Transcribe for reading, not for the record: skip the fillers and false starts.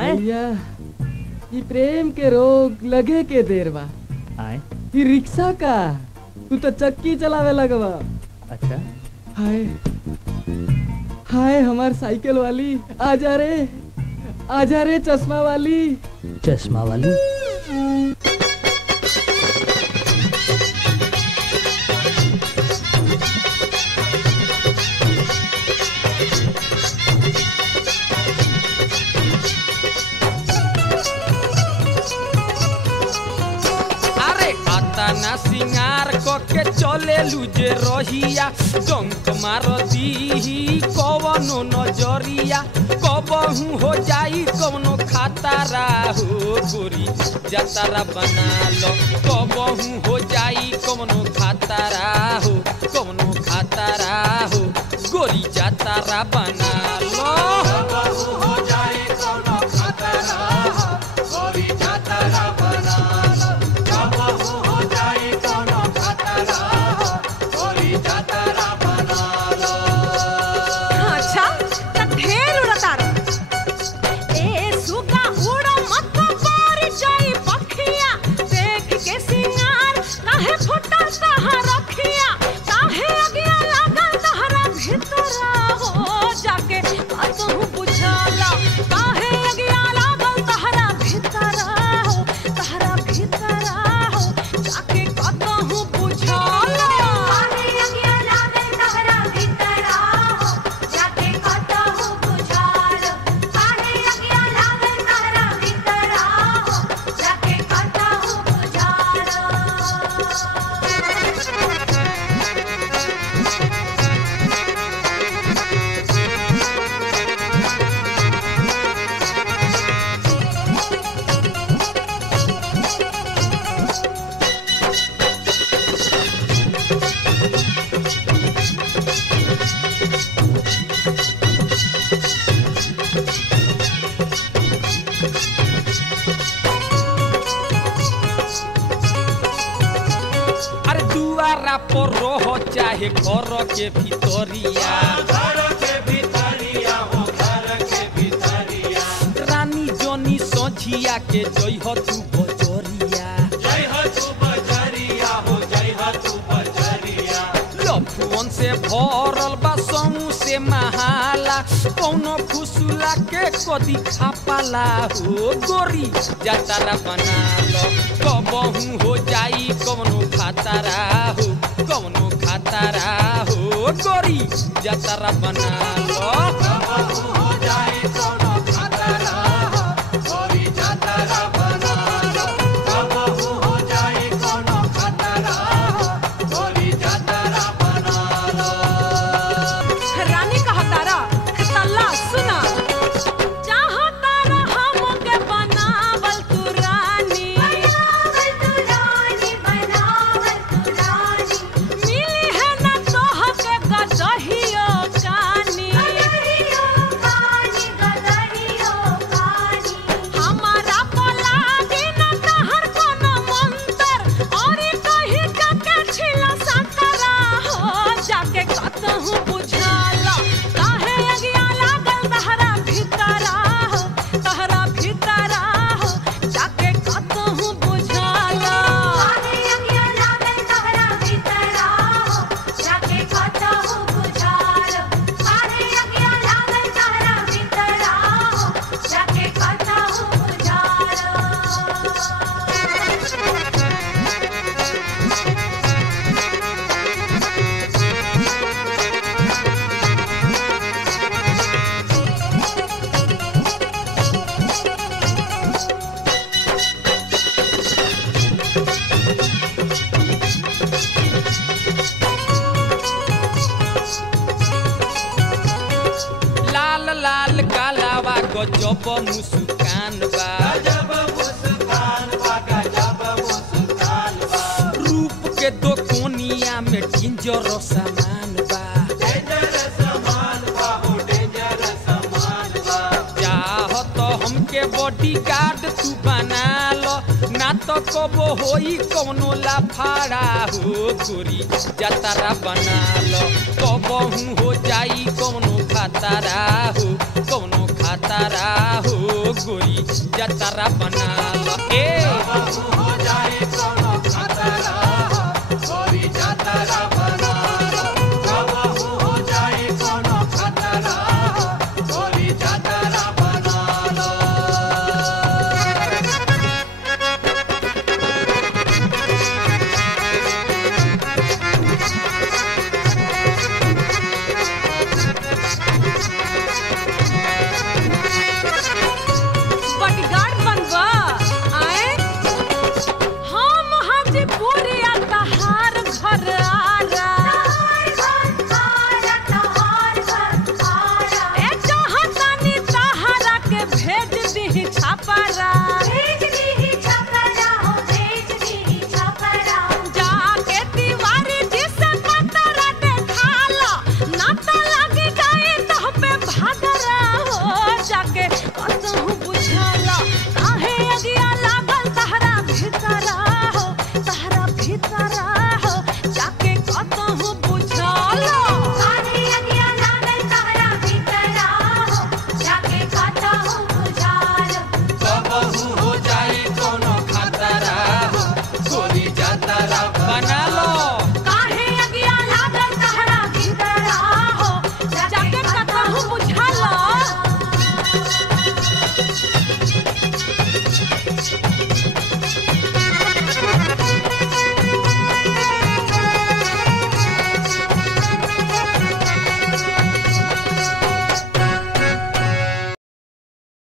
भैया ये प्रेम के रोग लगे के देर बा। ये रिक्शा का तू तो चक्की चलावे लगवा। अच्छा हाय हाय हमार साइकिल वाली आजा रे चश्मा वाली। चश्मा वाली ना सिंगार के चले लुजे रहिया डंक मार दी कवनो नजरिया कबहू हो जाई कवनो खातारा हो गोरी जतारा बना लो कबहू हो जाई कवनो खातारा हो गोरी जतारा बना लो कबहू हो जाई कवनो खातारा हो गोरी जतारा बना लो कबहू पर रहो चाहे घर के भीतरिया रानी जोनी सोझिया के जय हो तू बजरिया लफुअन से भरल बा समूह से महाला कौनो फुसुला के कदी खापाला हो गोरी जतारा बना लो कबहू हो जाई कौनो खातारा हो गोरी जतारा बना लो कबहू हो जाई कौनो खातारा हो गोरी जतारा बना लो कबहू हो जाई कौनो खातारा हो गोरी जतारा बना लो। रानी का हतारा तल्ला सुना चाहो तारा हमके बनावल तू रानी मिली है ना तोहके गदहियो कानी हमारा बोला बिना तहर कोनो मंतर और कहीं के छिला संतरा हो जाके कतहु बुझाला काहे अगिया लागल तहरा भीतरा हो जाके कतहु बुझाला काहे अगिया लागल तहरा भीतरा हो जाके कतहु बुझाला काहे अगिया लागल तहरा भीतरा हो जाके कतहु बुझाला। लाल लाल कालावा गजब मुस्कान बा रूप के दो कोनिया में डेंजर सामान बा चाह तो हमके बॉडी गार्ड तू बना लो ना तो कबो होई कौनो लाफाड़ा हो गोरी जतरा बना लो कबहू हो जाई कौनो खतरा हो गोरी जतरा बना लो ए हो जाए कोनो खतरा गोरी जतरा बना लो कबहू हो जाए कोनो खतरा गोरी जतरा बना लो बॉडीगार्ड बनवा आए हम हाजीपुरिया तहार घर आरा ए चाहतानी तहारा के भेज दी छापारा